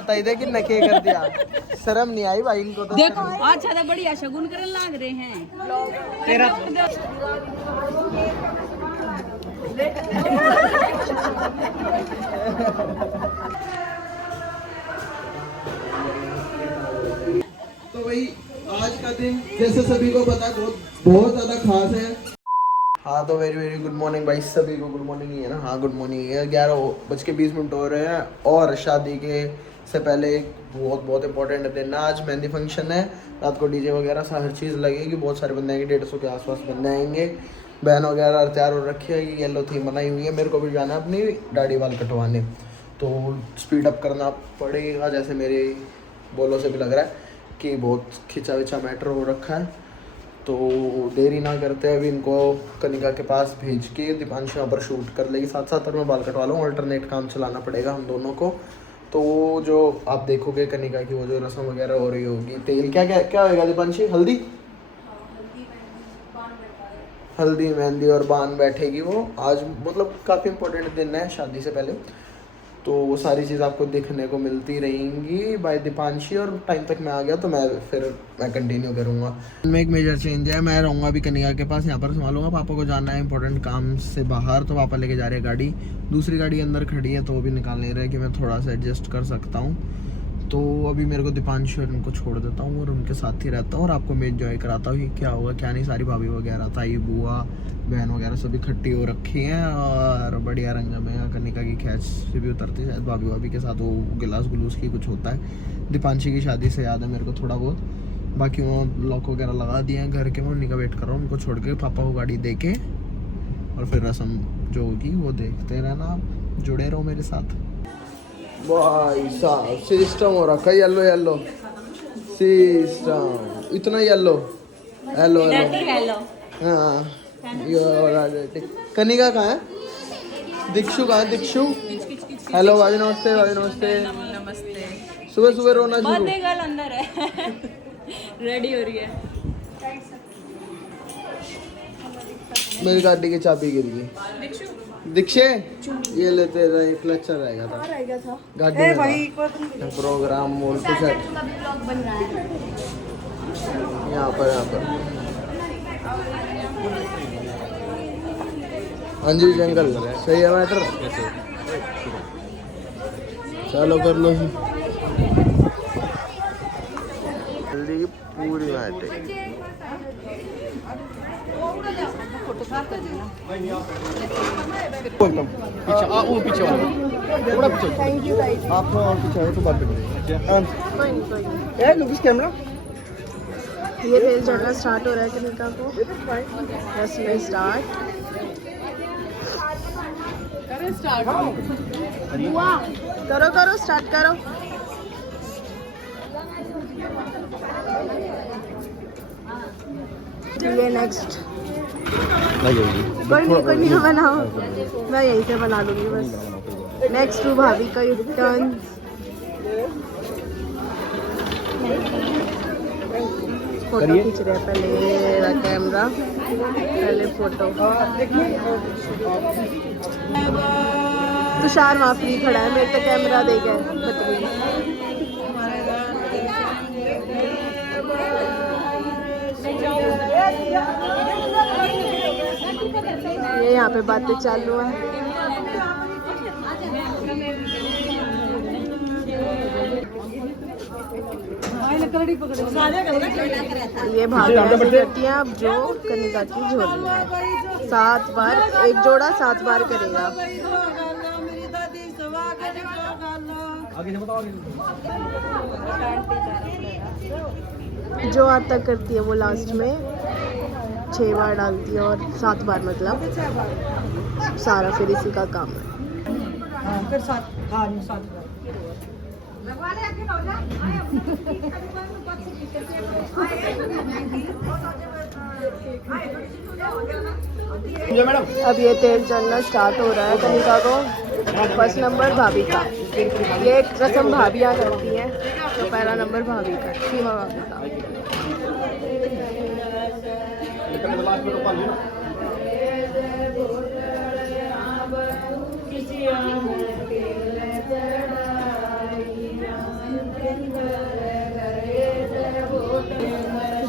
आता ही देखी नके कर दिया, शर्म नहीं आई भाई इनको तो। देखो आज ज्यादा बढ़िया शगुन करने लाग रहे हैं तेरा। तो भाई आज का दिन जैसे सभी को पता है बहुत ज्यादा खास है। हाँ तो वेरी वेरी गुड मॉर्निंग भाई सभी को। गुड मॉर्निंग ही है ना? हाँ गुड मॉर्निंग है। 11:20 हो रहे हैं और शादी के से पहले एक बहुत इंपॉर्टेंट दिन है। आज मेहंदी फंक्शन है, रात को डीजे वगैरह हर चीज़ लगेगी, बहुत सारे बंदे आएंगे, 150 के आसपास बंदे आएंगे। बहन वगैरह तैयार हो रखी है, येलो थीम बनाई हुई है। मेरे को भी जाना है अपनी दाढ़ी वाल कटवाने, तो स्पीड अप करना पड़ेगा। जैसे मेरे बोलों से भी लग रहा है कि बहुत खिंचा विचा मैटर हो रखा है, तो देरी ना करते हैं अभी इनको कनिका के पास भेज के दीपांशी वहाँ पर शूट कर लेगी, साथ साथ और मैं बाल कटवा लूँ। अल्टरनेट काम चलाना पड़ेगा हम दोनों को। तो जो आप देखोगे कनिका की वो जो रस्म वगैरह हो रही होगी, तेल क्या क्या क्या होएगा दीपांशी? हल्दी मेहंदी और बान बैठेगी वो आज। मतलब काफ़ी इंपॉर्टेंट दिन है शादी से पहले, तो वो सारी चीज़ आपको देखने को मिलती रहेंगी बाय दीपांशी। और टाइम तक मैं आ गया तो मैं कंटिन्यू करूँगा। में एक मेजर चेंज है, मैं रहूँगा अभी कनिका के पास, यहाँ पर संभालूंगा। पापा को जाना है इंपॉर्टेंट काम से बाहर, तो पापा लेके जा रहे हैं गाड़ी। दूसरी गाड़ी अंदर खड़ी है तो वो भी निकाल नहीं रहे कि मैं थोड़ा सा एडजस्ट कर सकता हूँ। तो अभी मेरे को दीपांशी और उनको छोड़ देता हूँ और उनके साथ ही रहता हूँ और आपको मैं एंजॉय कराता हूँ कि क्या होगा क्या नहीं। सारी भाभी वगैरह, ताई बुआ बहन वगैरह सभी इकट्ठी हो रखी हैं और बढ़िया रंग में कनिका की खैच से भी उतरती है शायद भाभी के साथ। वो गिलास गुलूस की कुछ होता है। दीपांशी की शादी से याद है मेरे को थोड़ा बहुत। बाकी वो लॉक वगैरह लगा दिए हैं घर के। मैं उन्हीं का वेट कर रहा हूँ, उनको छोड़ के पापा को गाड़ी दे के और फिर रस्म जो होगी वो देखते रहना। जुड़े रहो मेरे साथ। भाई साहब सिस्टम हो रखा है येलो सिस्टम, इतना येलो। हेलो हाँ कनिका कहाँ है? दीक्षु कहाँ है? दीक्षु हेलो भाभी नमस्ते। सुबह रोना शुरू। अंदर है रेडी हो रही है। मेरी गाड़ी की चाबी गिर गई। दीक्षे ये लेते रहे, क्लचर रहेगा था गाड़ी में भाई प्रोग्राम मोड पे सेट यहाँ पर अंजलि जंगल सही है मैटर। चलो कर लो जल्दी की पूरी मैटर। वो पीछे वाला थोड़ा पीछे। Thank you guys. आप पीछे है तो बात करेंगे। लुक इस कैमरा। ये तेल चढ़ना स्टार्ट हो रहा है कनिका को। बस में स्टार्ट करो स्टार्ट करो। ये नेक्स्ट कोई नहीं बनाओ, मैं यहीं से बना लूंगी बस। नेक्स्ट टू भाभी का टर्न। फोटो खींच रहे हैं, पहले कैमरा, पहले फोटो। तुषार वहाँ फ्री खड़ा है, मेरे तो कैमरा दे गए। ये यहाँ पे बातें चालू है। ये भाभी करती हैं अब जो कनिका की झोली है। 7 बार एक जोड़ा 7 बार करेगा। जो आज तक करती है वो लास्ट में 6 बार डालती है और 7 बार मतलब सारा फिर इसी का काम है। फिर 7 अब ये तेल चलना स्टार्ट हो रहा है कनिका को। फर्स्ट नंबर भाभी का। ये एक रस्म भाभियाँ करती हैं, तो पहला नंबर भाभी का, सीमा भाभी का।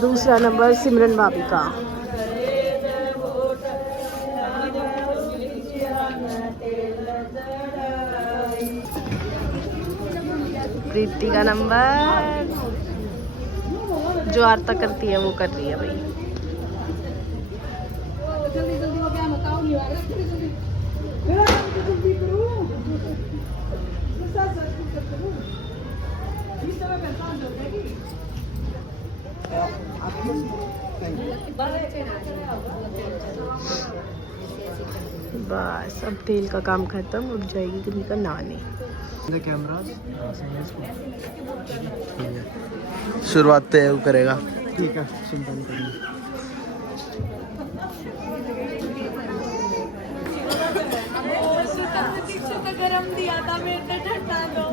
दूसरा नंबर सिमरन भाभी का। प्रीति का नंबर, जो आरता करती है वो कर रही है भाई। बस अब तेल का काम खत्म, उठ जाएगी कनिका नहाने। शुरुआत तो करेगा। ठीक है, चिंता नहीं करनी। गरम दिया था मेरे ठंडा दो।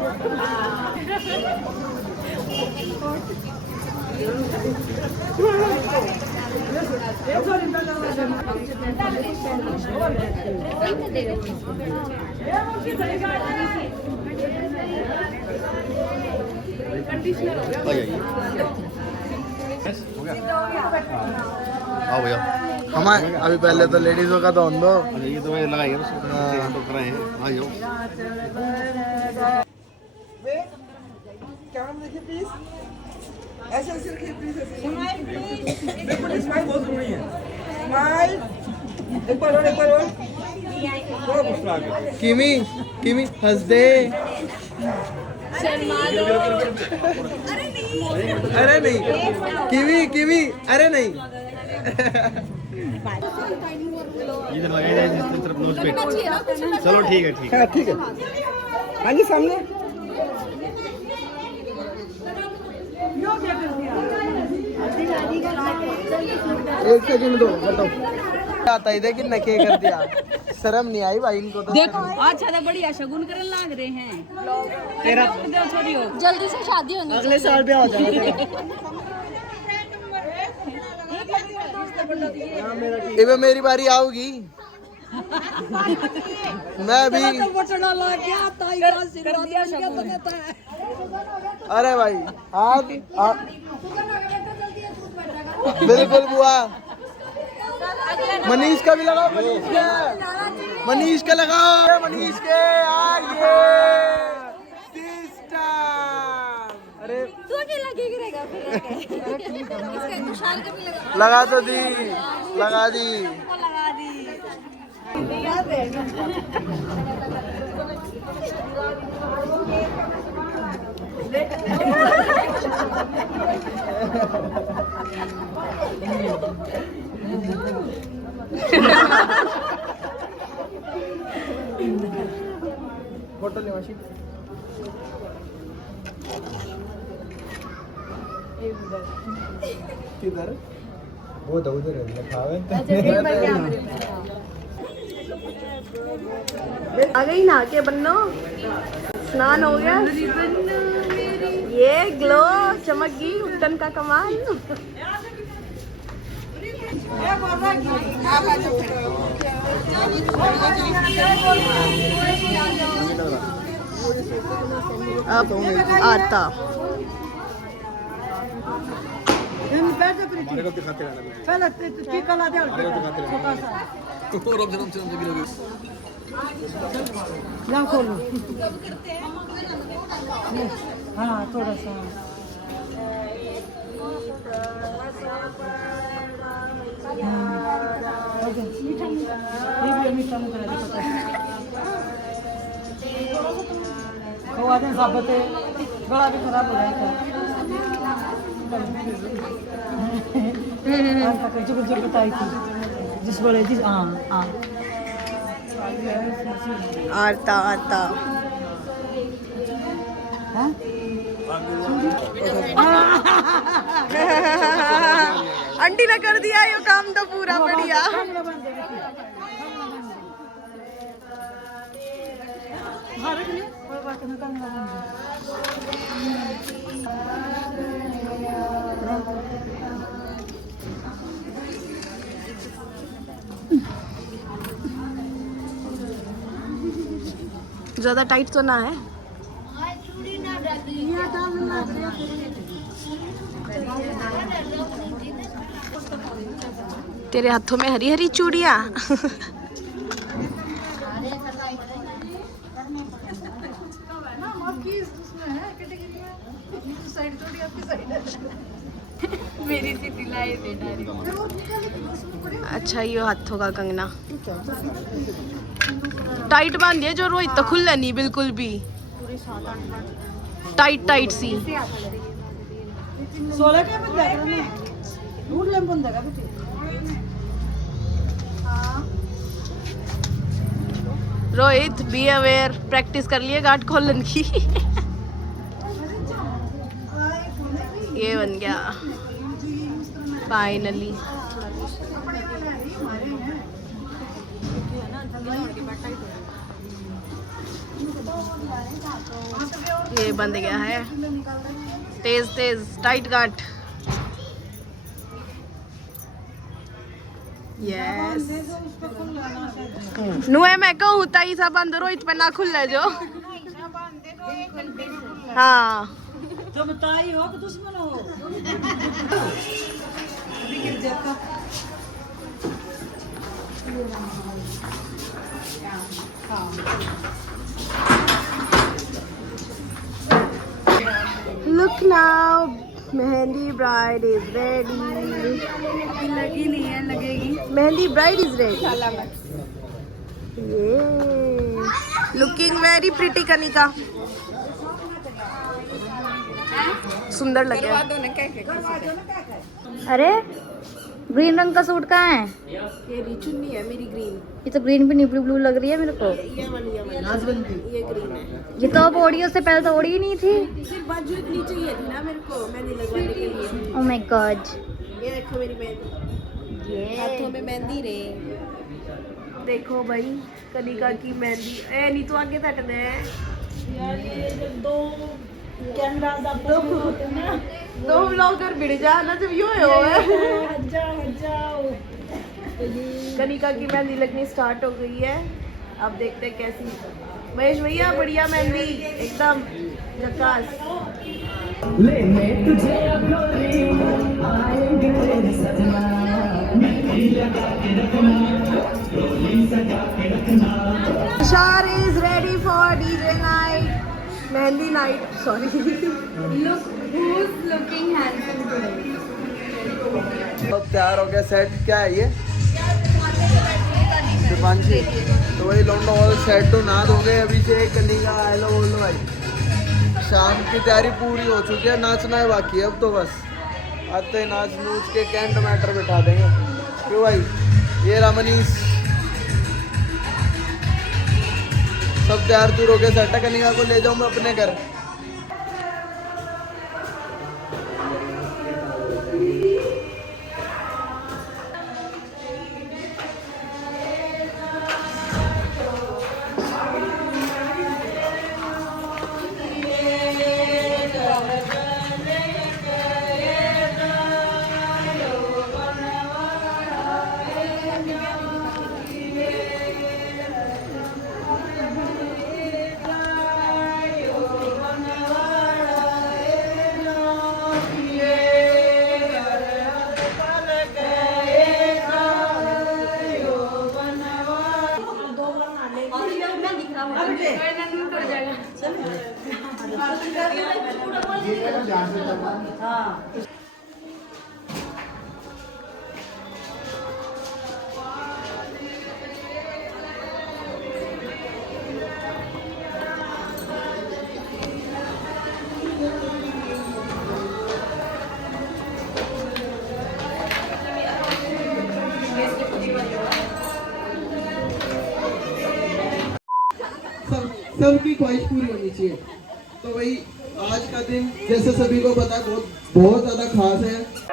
आओ भैया, हमारे अभी पहले तो लेडीजों का तो दो। ये तो मैंने लगाई है बस, तो कराए हैं। आ जाओ। कैमरा देखिए प्लीज, ऐसे ऐसे रखिए प्लीज, ऐसे देखो, स्माइल बहुत जरूरी है। स्माइल, एक बार और थोड़ा मुस्कुरा के। किमी किमी हंस दे। अरे नहीं किमी किमी, अरे नहीं। इधर लगाई जाए जिस तरफ नोज पे। चलो ठीक है, ठीक है। हाँ ठीक है। हाँ जी, सामने। एक सेकंड दो, बताओ आता ही देखिए नके कर दिया। शर्म नहीं आई भाई इनको तो। देखो अच्छा तो बढ़िया शगुन करने लाग रहे हैं। तेरा छोड़ी हो, जल्दी से शादी होनी अगले साल ब्याह हो जाएगा। इबे मेरी बारी आओगी। मैं भी। अरे भाई आप बिल्कुल बुआ। मनीष का भी लगाओ, मनीष का लगाओ, मनीष के आइए सिस्टम। अरे तू अकेला क्या करेगा फिर? इसका खुशहाल का भी लगा तो दी, लगा दी। लगा दी। फोटो ले मासी। किधर? वो तो उधर है, खावे। आ गई नहा के बन्नो, स्नान हो गया, ये ग्लो चमक गई उत्तन का कमाल। अब आता हमारे को दिखाते रहना। पहले टीका ला दे। हमारे को दिखाते रहना। ना खोलो। हाँ थोड़ा सा। ये भी मीठा मुझे नहीं पता। खवा दें साबुत है, गला भी खराब हो जाएगा। जो बताई थी जिस बोले जिस हाँ आता आता आंटी ने कर दिया ये काम तो पूरा बढ़िया। ज्यादा टाइट तो ना है। तेरे हाथों में हरी हरी चूड़ियाँ। मेरी सी दिलाई बेटा। अच्छा ये हाथों का कंगना टाइट बांध दिया जो रोहित तो खुला नहीं बिल्कुल भी, टाइट टाइट सी। 16 का बंदा है ना, दूर लम बंदा का बेटे। रोहित बी अवेयर, प्रैक्टिस कर लिए गांठ खोलन की। ये बन गया फाइनली। ये बंद गया है तेज तेज टाइट गांठ। यस नुए मैं कहूँ ताई सा बंद रोहित पे ना खुल जो। हाँ तुम ताई हो कि दुश्मन हो? Look now, mehndi bride is ready. लगी नहीं है, लगेगी। Mehndi bride is ready. Yeah. Looking very pretty Kanika. सुंदर लगे। अरे ग्रीन रंग का सूट कहाँ है? ये चुन्नी है मेरी ग्रीन। ये तो ग्रीन भी नहीं ब्लू ब्लू लग रही है मेरे को। ये ग्रीन है। ये तो अब ओढ़ी, उससे पहले तो ओढ़ी ही नहीं थी। सिर्फ बाजू इतनी चाहिए थी ना मेरे को मेहंदी लगवाने के लिए। Oh my God. ये देखो मेरी मेहंदी, हाथों में मेहंदी रे। देखो भाई कनिका की मेहंदी। ए नहीं तो आगे तट दे यार ये जब दो कैमरा दो ब्लॉगर भिड़ जा ना जब यूं हो हट जाओ। कनिका की मेहंदी लगनी स्टार्ट हो गई है। अब देखते हैं कैसी। महेश भैया बढ़िया मेहंदी एकदम झकास। Tushar is ready for DJ night, mehndi night. Sorry Look who's looking handsome today. अब तैयार हो गया सेट। क्या है ये? दीपांशी। तो वही लौंडा ऑल सेट तो ना हो गए अभी से। कनिका हेलो बोलो भाई। शाम की तैयारी पूरी हो चुकी है, नाचना है बाकी है अब तो बस। आते नाच नूच के कैंट मैटर बिठा देंगे। क्यों भाई? ये रमनीश सब तैयार दूर हो गए सेट है। कनिका को ले जाऊँ मैं अपने घर। सबकी ख्वाहिश पूरी होनी चाहिए। तो भाई आज का दिन जैसे सभी को पता है बहुत बहुत ज़्यादा खास है।